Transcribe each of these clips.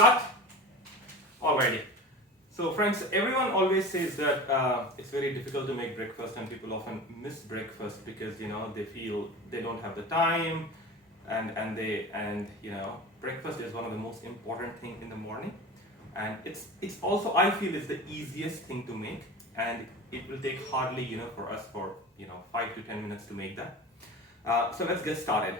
start? Alrighty. So friends, everyone always says that it's very difficult to make breakfast, and people often miss breakfast because they feel they don't have the time, and breakfast is one of the most important thing in the morning, and it's also, I feel, it's the easiest thing to make, and it will take hardly for us for 5 to 10 minutes to make that. So let's get started.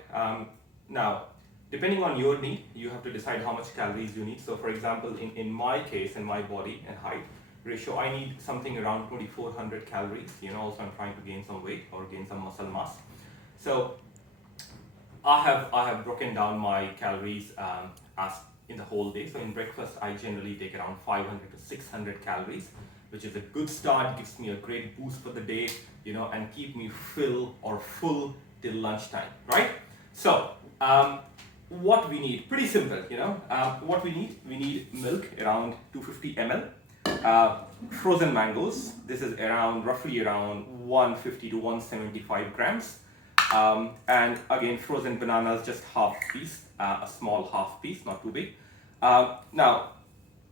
Now, depending on your need, you have to decide how much calories you need. So for example, in my case, in my body and height ratio, I need something around 2400 calories. Also I'm trying to gain some weight or gain some muscle mass. So I have broken down my calories as in the whole day. So in breakfast, I generally take around 500 to 600 calories, which is a good start, gives me a great boost for the day, and keep me full till lunchtime, right? So what we need, pretty simple, what we need milk around 250 ml, frozen mangoes, this is roughly around 150 to 175 grams, and again frozen bananas, just half piece, a small half piece, not too big. Now,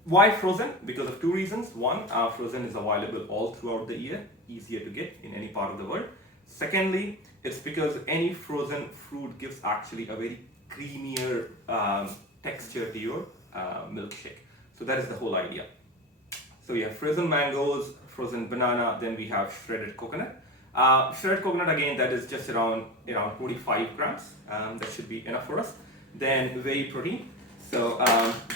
why frozen? Because of two reasons. One, frozen is available all throughout the year, easier to get in any part of the world. Secondly, it's because any frozen fruit gives actually a very creamier texture to your milkshake. So that is the whole idea. So we have frozen mangoes, frozen banana, then we have shredded coconut. Shredded coconut, again, that is just around 45 grams. That should be enough for us. Then whey protein. So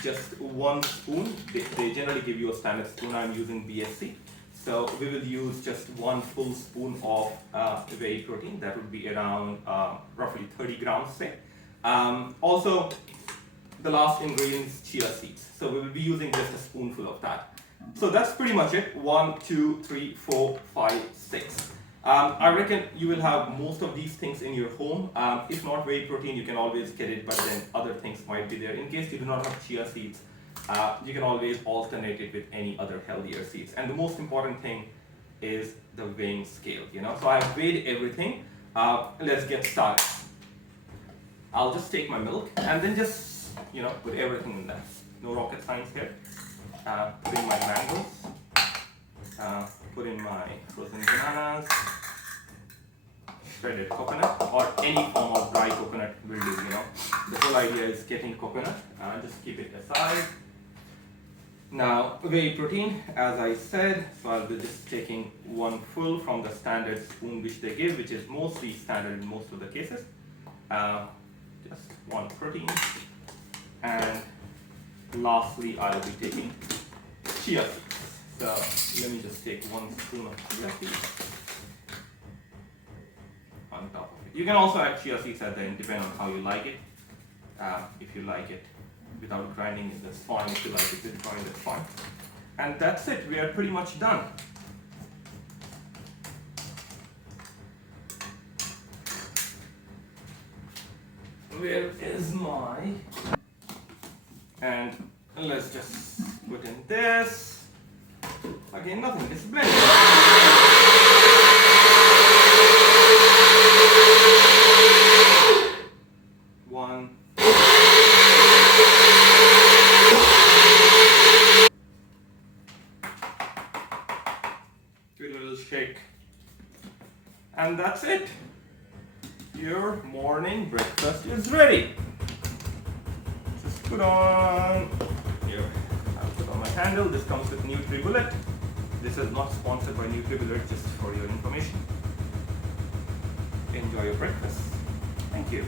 just 1 spoon. They generally give you a standard spoon. I'm using BSC. So we will use just 1 full spoon of whey protein. That would be around roughly 30 grams, say. Also, the last ingredient is chia seeds. So we will be using just a spoonful of that. So that's pretty much it. 1, 2, 3, 4, 5, 6. I reckon you will have most of these things in your home. If not whey protein, you can always get it, but then other things might be there. In case you do not have chia seeds, you can always alternate it with any other healthier seeds. And the most important thing is the weighing scale. So I've weighed everything. Let's get started. I'll just take my milk and then just put everything in there. No rocket science here. Put in my mangoes. Put in my frozen bananas. Shredded coconut, or any form of dry coconut will do. The whole idea is getting coconut. Just keep it aside. Now, whey protein, as I said, so I'll be just taking 1 full from the standard spoon which they give, which is mostly standard in most of the cases. Just 1 protein. And lastly, I'll be taking chia seeds. So let me just take 1 spoon of chia seeds on top of it. You can also add chia seeds at the end, depending on how you like it. If you like it without grinding it, that's fine. If you like it with grind, that's fine. And that's it. We are pretty much done. Where is my... And let's just put in this. Again, nothing. It's blended. One. Give it a little shake. And that's it. Your morning breakfast is ready. Just put on here. I'll put on my handle. This comes with NutriBullet. This is not sponsored by NutriBullet, just for your information. Enjoy your breakfast. Thank you.